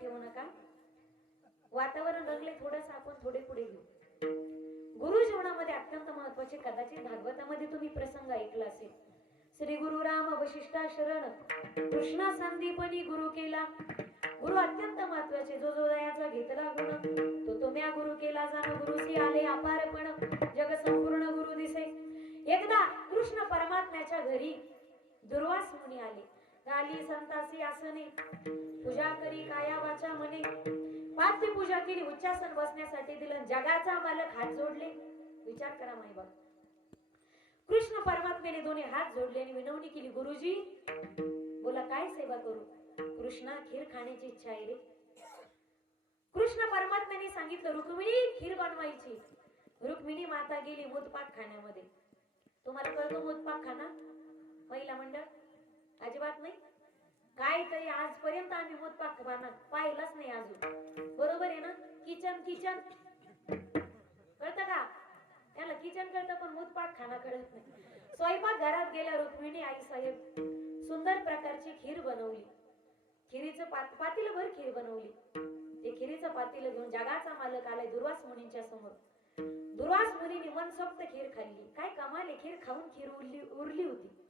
ठेवू नका. वातावरण रंगले थोडस आपण थोडे पुढे घेऊ. गुरु जीवनामध्ये अत्यंत महत्त्वाचे कदाचित भागवतामध्ये तुम्ही प्रसंग ऐकला असेल. श्री गुरु राम वशिष्ठा शरण कृष्णा संदीपनी गुरु केला. गुरु अत्यंत महत्त्वाचे जो जो दयाचा घेतला गुण तो तुम्या गुरु केला जाण. गुरुसी आले अपारपण जग संपूर्ण गुरु दिसे. एकदा कृष्ण परमात्म्याच्या घरी दुर्वास मुनी आले. गाली संतासी आसने पूजा करी काया वाचा म्हणे पाच पूजा केली उच्चासन बसण्यासाठी दिलं जगाचा मालक हात जोडले. विचार करा माई बाप. कृष्ण परमात्मेने दोन्ही हात जोडले आणि विनवणी केली गुरुजी बोला काय सेवा करू? कृष्णा खीर खाण्याची इच्छा आहे रे. कृष्ण परमात्म्याने सांगितलं रुक्मिणी खीर बनवायची. रुक्मिणी माता गेली मोदपाक खाण्यामध्ये. तुम्हाला कळतो मोदपाक खाना? महिला मंडळ? अजिबात नाही. काय तरी आजपर्यंत आम्ही मोदपाक पाहिलाच नाही अजून. बरोबर आहे ना? Kitchen kitchen. कळतं का? त्याला किचन कळतं पण मोदपाक खाना कळत नाही. स्वयंपाक घरात गेल्या रुक्मिणी आई साहेब सुंदर प्रकारची खीर बनवली. खिरीचं पात पातील भर खीर बनवली. ते खिरीचं पातील घेऊन जगाचा मालक आलाय दुर्वास मुनींच्या समोर. दुर्वास मुनीने मनसोक्त खीर खाल्ली. काय कमाले खीर खाऊन खीर उरली उरली होती.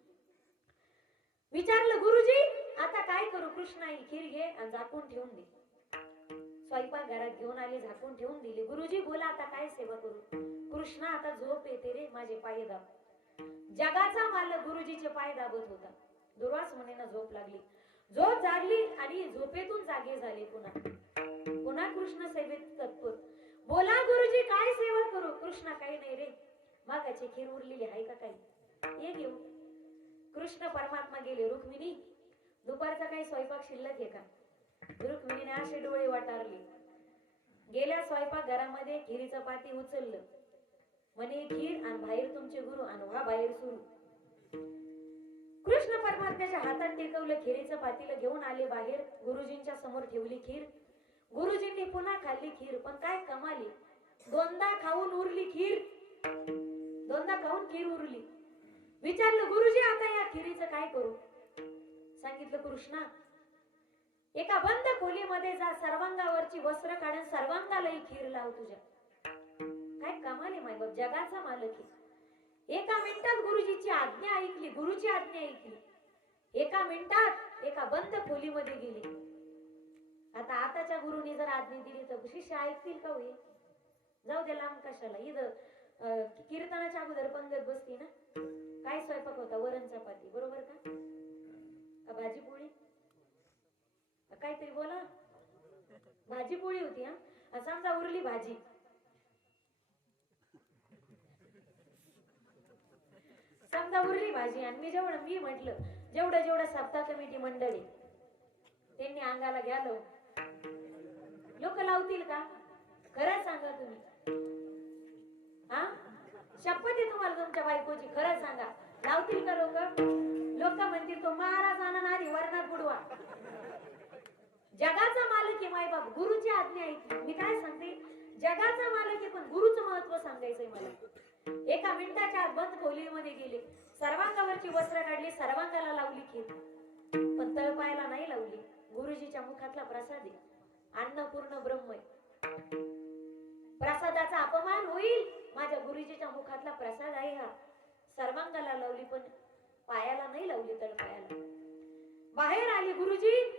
विचारलं गुरुजी आता काय करू? कृष्णा ही खीर घे आणि झाकून ठेवून दे. स्वयंपाक घरात घेऊन आली झाकून ठेवून दिली. गुरुजी बोला आता काय सेवा करू? कृष्णा आता झोप येते रे माझे पाय दाब. जगाचा मालक गुरुजीचे पाय दाबत होता. दुर्वास मुनींना झोप लागली. झोप जागली आणि झोपेतून जागे झाले पुन्हा. पुन्हा कृष्ण सेवेत तत्पर बोला गुरुजी काय सेवा करू? कृष्णा काही नाही रे. मागाची खीर उरलेली आहे का काही? ये घेऊ कृष्ण परमात्मा गेले. रुक्मिणी दुपारचा काही स्वयंपाक शिल्लक आहे का? रुक्मिणीने असे डोळे वाटारले. गेल्या स्वयंपाक घरामध्ये खिरीचं पाती उचललं. म्हणे खीर आणि बाहेर तुमचे गुरु आणि व्हा बाहेर सुरू. कृष्ण परमात्म्याच्या हातात टेकवलं खिरीचं पातीला घेऊन आले बाहेर. गुरुजींच्या समोर ठेवली खीर. गुरुजींनी पुन्हा खाल्ली खीर पण काय कमाली? दोनदा खाऊन उरली खीर. दोनदा खाऊन खीर उरली. विचारलं गुरुजी आता या खिरीचं काय करू? सांगितलं कृष्णा एका बंद खोलीमध्ये जा सर्वांगावरची वस्त्र काढून सर्वांगालाही खीर लाव तुझ्या. काय कमाल माय बाप जगाचा मालक आहे. एका मिनिटात गुरुजीची आज्ञा ऐकली गुरुची आज्ञा ऐकली. एका मिनिटात एका बंद खोलीमध्ये गेली. आता आताच्या गुरुनी जर आज्ञा दिली तर शिष्य ऐकतील का होईल जाऊ दे लांब कशाला. इथं कीर्तनाच्या अगोदर पंगत बसती ना. काय स्वयंपाक होता? वरण चपाती बरोबर का? भाजी पोळी? काहीतरी बोला. भाजी पोळी होती हा समजा उरली भाजी. समजा उरली भाजी आणि मी जेवढं मी म्हटलं जेवढं जेवढं सप्ताह कमिटी मंडळी त्यांनी अंगाला घ्यालो. लोक लावतील का? खरं सांगा तुम्ही. हा? शपथ आहे तुम्हाला तुमच्या बायकोची खरं सांगा. लावतील का लोक? लोक म्हणतील तो महाराज आणा आधी बुडवा. जगाचा मालक आहे मायबाप गुरुची आज्ञा आहे मी काय सांगते? जगाचा मालक आहे पण गुरुचं महत्त्व सांगायचंय मला. एका मिनिटाच्या आत बंद खोलीमध्ये गेले. सर्वांगावरची वस्त्र काढली सर्वांगाला लावली खेळ पण तळपायला नाही लावली. गुरुजीच्या मुखातला प्रसाद आहे. अन्नपूर्ण ब्रह्म आहे. प्रसादाचा अपमान होईल. माझ्या गुरुजीच्या मुखातला प्रसाद आहे हा. सर्वांगाला लावली पण पायाला नाही लावली तळपायाला बाहेर आली गुरुजी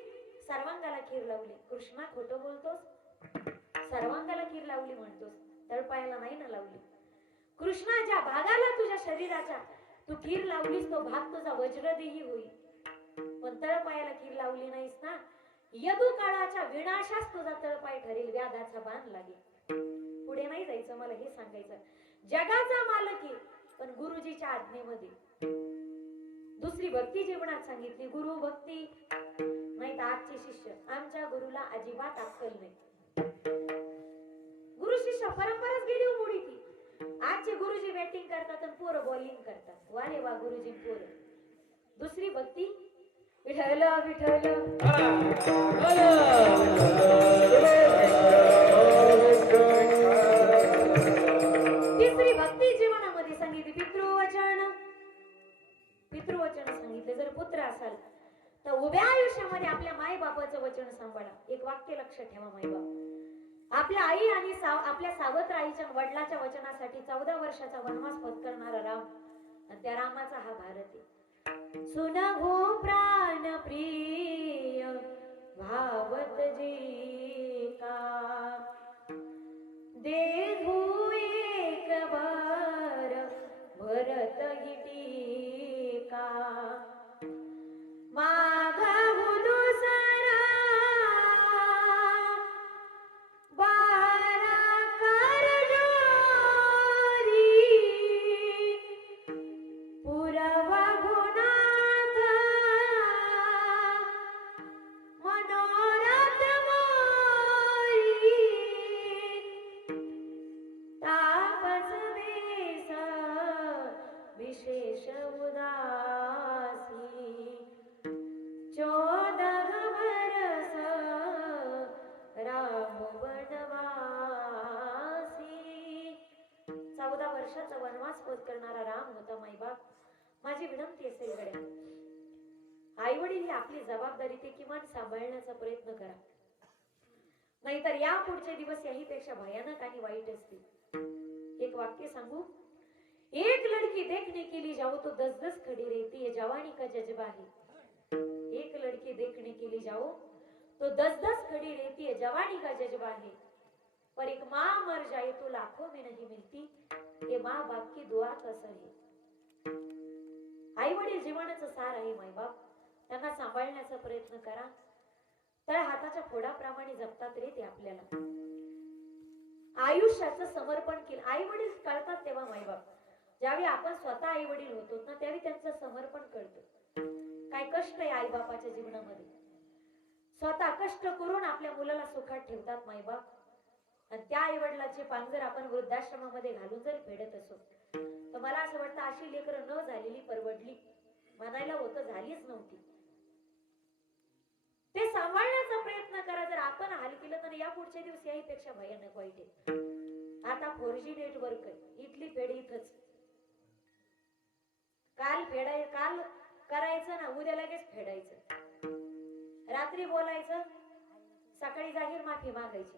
सर्वांगाला खीर लावली. कृष्णा खोटं बोलतोस? सर्वांगाला खीर लावली म्हणतोस. तळपायाला नाही ना लावली. कृष्णा ज्या भागाला तुझ्या शरीराच्या तू खीर लावलीस तो भाग तुझा वज्रदेही होईल. पण तळपायाला खीर लावली नाहीस ना? यदू काळाच्या विनाशास तुझा तळपाय ठरेल व्याधाचा बाण लागेल. पुढे नाही जायचं मला हे सांगायचं जगाचा मालक आहे पण गुरुजीच्या आज्ञेमध्ये. दुसरी भक्ती जीवनात सांगितली गुरु भक्ती. नाही तर आजचे शिष्य आमच्या गुरुला अजिबात अक्कल नाही. गुरु शिष्य परंपराच गेली हो मोडी ती. आजचे गुरुजी बॅटिंग करतात आणि पोरं बॉलिंग करतात. वा रे वा गुरुजी पोर. दुसरी भक्ती? विठल विठल आपली जबाबदारी ते किमान सांभाळण्याचा प्रयत्न करा. नाहीतर या पुढचे दिवस याहीपेक्षा भयानक आणि वाईट असतील. एक वाक्य सांगू? एक लड़की देखने के लिए जाओ तो दस दस खड़ी रहती है जवानी का जज्बा है एक लड़की देखने के लिए जाओ तो दस दस खड़ी रहती है जवानी का जज्बा है पर एक माँ मर जाए तो लाखों में नहीं मिलती ये माँ बाप की दुआ कसं आहे आई वडील जीवनाचं सार आहे मायबाप. त्यांना सांभाळण्याचा प्रयत्न करा. तर हाताच्या फोडाप्रमाणे जपतात रे ते आपल्याला. आयुष्याचं समर्पण केलं. आई वडील कळतात तेव्हा माईबाप. ज्यावेळी आपण स्वतः आई वडील होतो ना त्यावेळी त्यांचं समर्पण कळतं. काय कष्ट आहे आई बापाच्या जीवनामध्ये. स्वतः कष्ट करून आपल्या मुलाला सुखात ठेवतात माईबाप. आणि त्या आई वडिलाचे पांघर आपण वृद्धाश्रमामध्ये घालून जर फेडत असो तर मला असं वाटतं अशी लेकरं न झालेली परवडली. म्हणायला होतं झालीच नव्हती. ते सांभाळण्याचा प्रयत्न करा. जर आपण हाल केलं तर या पुढच्या दिवस याहीपेक्षा भयानक वाईट आहे. आता फोर जी नेटवर्क आहे. इथली फेड इथच. काल फेडाय काल करायचं ना उद्या लगेच फेडायचं. रात्री बोलायचं सकाळी जाहीर माफी मागायची.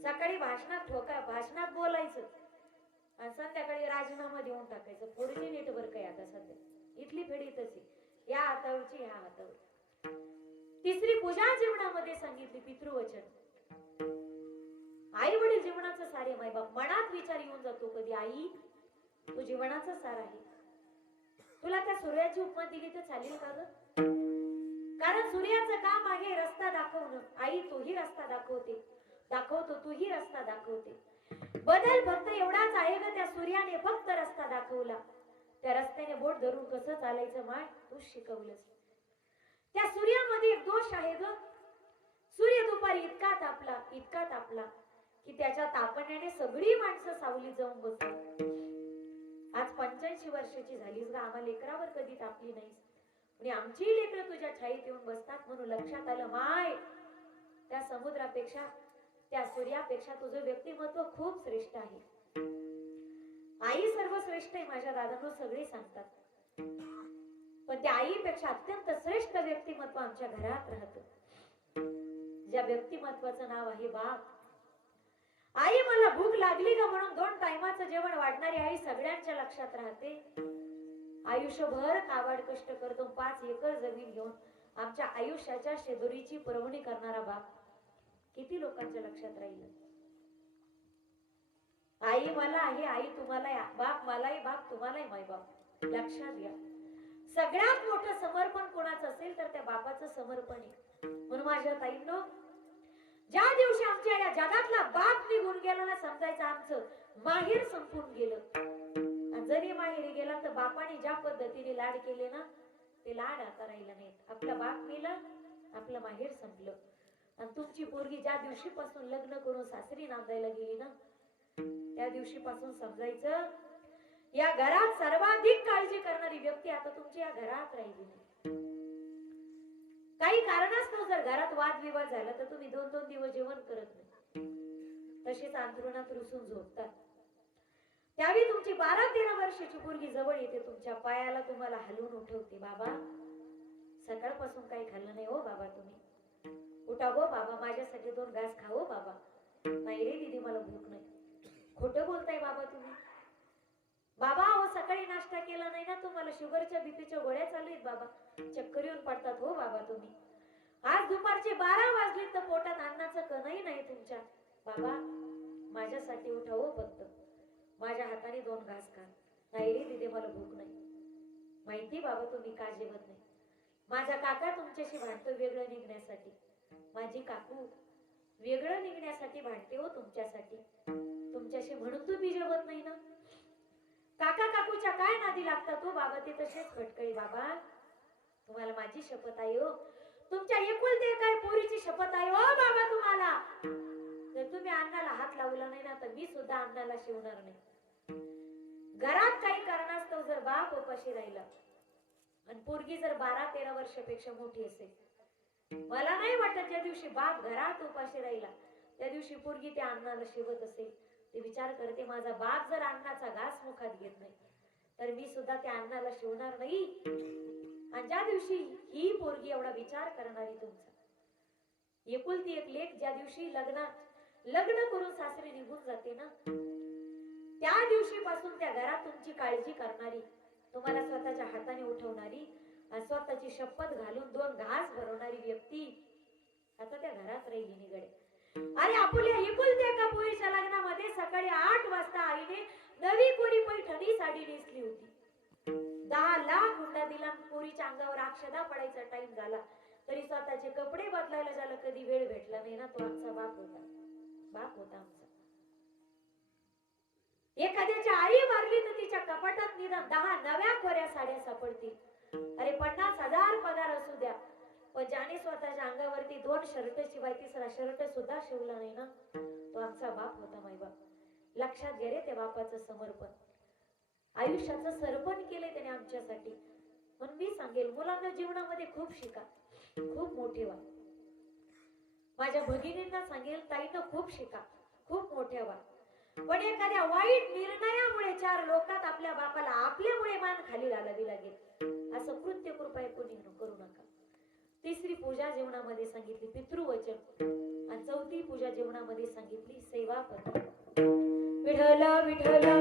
सकाळी भाषणात ठोका भाषणात बोलायचं. आणि संध्याकाळी राजीनामा देऊन टाकायचं. फोर जी नेटवर्क आहे आता सध्या. इथली फेड इथच आहे. या हातावरची ह्या हातावर. तिसरी पूजा जीवनामध्ये सांगितली पितृवचन. आई वडील जीवनाचं सारे मायबाप मनात विचार येऊन जातो कधी आई तू जीवनाचं सार आहे. तुला त्या सूर्याची उपमा दिली तर चालेल का ग? कारण सूर्याचं काम आहे रस्ता दाखवणं. आई तूही रस्ता दाखवते. दाखवतो तूही रस्ता दाखवते. बदल फक्त एवढाच आहे ग त्या सूर्याने फक्त रस्ता दाखवला. त्या रस्त्याने बोट धरून कसं चालायचं माय? तू शिकवलंस. त्या सूर्यामध्ये एक दोष आहे ग. सूर्य दुपारी इतका तापला इतका तापला की त्याच्या तापण्याने सगळी माणसं सावली जाऊन बसली. आज पंच्याऐंशी वर्षाची झालीस ग आम्हा लेकरावर कधी तापली नाही आणि आमची लेकरं तुझ्या छाईत येऊन बसतात म्हणून लक्षात आलं माय! त्या समुद्रापेक्षा त्या सूर्यापेक्षा तुझं व्यक्तिमत्व खूप श्रेष्ठ आहे. आई सर्वश्रेष्ठ आहे माझ्या दादांना सगळे सांगतात. पण त्या आईपेक्षा अत्यंत श्रेष्ठ व्यक्तिमत्व आमच्या घरात राहत. ज्या व्यक्तिमत्वाचं नाव आहे बाप. आई मला भूक लागली का म्हणून दोन टायमाचं जेवण वाढणारी आई सगळ्यांच्या लक्षात राहते. आयुष्यभर काबाड कष्ट करतो पाच एकर जमीन घेऊन आमच्या आयुष्याच्या शेदुरीची पुरवणी करणारा बाप किती लोकांच्या लक्षात राहील? आई मला आहे आई तुम्हाला बाप मलाही बाप तुम्हालाही माय बाप लक्षात घ्या. सगळ्यात मोठं समर्पण कोणाचं असेल तर त्या बापाचं समर्पण आहे. म्हणून माझ्या ताईंनो ज्या दिवशी आमच्या या जगातला बाप निघून गेला ना समजायचं आमचं माहेर संपून गेलं. जरी माहेरी गेला तर बापाने ज्या पद्धतीने लाड केले ना ते लाड आता राहिला नाहीत. आपला बाप मेला आपलं माहेर संपलं. आणि तुमची पोरगी ज्या दिवशीपासून लग्न करून सासरी नांदायला गेली ना त्या दिवशीपासून समजायचं या घरात सर्वाधिक काळजी करणारी व्यक्ती आता तुमची या घरात राहिली नाही. काही कारणास्तव जर घरात वादविवाद झाला तर तुम्ही दोन दोन दिवस जेवण करत नाही. तसेच अंथरुणात रुसून झोपतात. त्यावेळी तुमची बारा तेरा वर्षाची पोरगी जवळ येते. तुमच्या पायाला तुम्हाला हलवून उठवते. बाबा सकाळपासून काही खाल्लं नाही हो बाबा तुम्ही. उठा गो बाबा माझ्यासाठी दोन घास खाओ हो बाबा. नाही रे दिदी मला भूक नाही. खोटं बोलताय बाबा तुम्ही. बाबा अहो सकाळी नाश्ता केला नाही ना तुम्हाला. शुगरच्या बीपीच्या गोळ्या चालू आहेत बाबा. चक्कर येऊन पडतात हो बाबा तुम्ही. आज दुपारचे बारा वाजले तर पोटात अन्नाचं कणही नाही तुमच्या. बाबा माझ्यासाठी उठा हो फक्त. माझ्या हाताने दोन घास खा. नाही रे दिदे मला भूक नाही. माहिती बाबा तुम्ही का जेवत नाही? माझा काका तुमच्याशी भांडतो वेगळं निघण्यासाठी. माझी काकू वेगळं निघण्यासाठी भांडते हो तुमच्यासाठी. तुमच्याशी म्हणून तुम्ही जेवत नाही ना? काका काकूच्या काय नादी लागतात हो बाबा? ते तसेच खटकळी बाबा. तुम्हाला माझी शपथ आहे हो. तुमच्या एकुलते काय पोरीची शपथ आहे हो बाबा तुम्हाला? जर तुम्ही अन्नाला हात लावला नाही ना तर मी सुद्धा अन्नाला शिवणार नाही. घरात काही कारणास्तव जर बाप उपाशी राहिला आणि पोरगी जर बारा तेरा वर्षापेक्षा मोठी असेल मला नाही वाटत ज्या दिवशी बाप घरात उपाशी राहिला त्या दिवशी पोरगी त्या अन्नाला शिवत असेल. ते विचार करते माझा बाप जर अन्नाचा घास मुखात घेत नाही तर मी सुद्धा त्या अन्नाला शिवणार नाही. आणि ज्या दिवशी ही पोरगी एवढा विचार करणारी तुमचा. एकुलती एक लेख ज्या दिवशी लग्नात लग्न करून सासरी निघून जाते ना त्या दिवशी पासून त्या घरात तुमची काळजी करणारी तुम्हाला स्वतःच्या हाताने उठवणारी आणि स्वतःची शपथ घालून दोन घास भरवणारी व्यक्ती आता त्या घरात राहिली निगडे. अरे आपुल्या एकुलत्या का? पोरीच्या लग्नामध्ये सकाळी आठ वाजता आईने नवी कोरी पैठणी साडी नेसली होती. दहा लाख हुंडा दिला पोरीच्या अंगावर अक्षदा पडायचा टाइम झाला. तरी स्वतःचे कपडे बदलायला झालं कधी वेळ भेटला नाही ना तो आमचा बाप होता. बाप होता आमचा. एखाद्याची आई मारली तर तिच्या कपाटात निदान दहा नव्या कोऱ्या साड्या सापडतील. अरे पन्नास हजार पगार असू द्या. पण ज्याने स्वतःच्या अंगावरती दोन शर्ट शिवाय तिसरा शर्ट सुद्धा शिवला नाही ना तो आमचा बाप होता माई बाप. लक्षात घे रे त्या बापाचं समर्पण. आयुष्याचं सर्पण केले त्याने आमच्यासाठी. म्हणून मी सांगेल मुलांना जीवनामध्ये खूप शिका खूप मोठे व्हा. माझ्या भगिनींना सांगेल ताईनं खूप शिका खूप मोठ्या व्हा. पण एखाद्या वाईट निर्णयामुळे चार लोकात आपल्या बापाला आपल्यामुळे मान खाली घालावी लागेल. असं कृत्य कृपया कोणी करू नका. तिसरी पूजा जेवणामध्ये सांगितली पितृवचन. आणि चौथी पूजा जेवणामध्ये सांगितली सेवा पद विठला विठला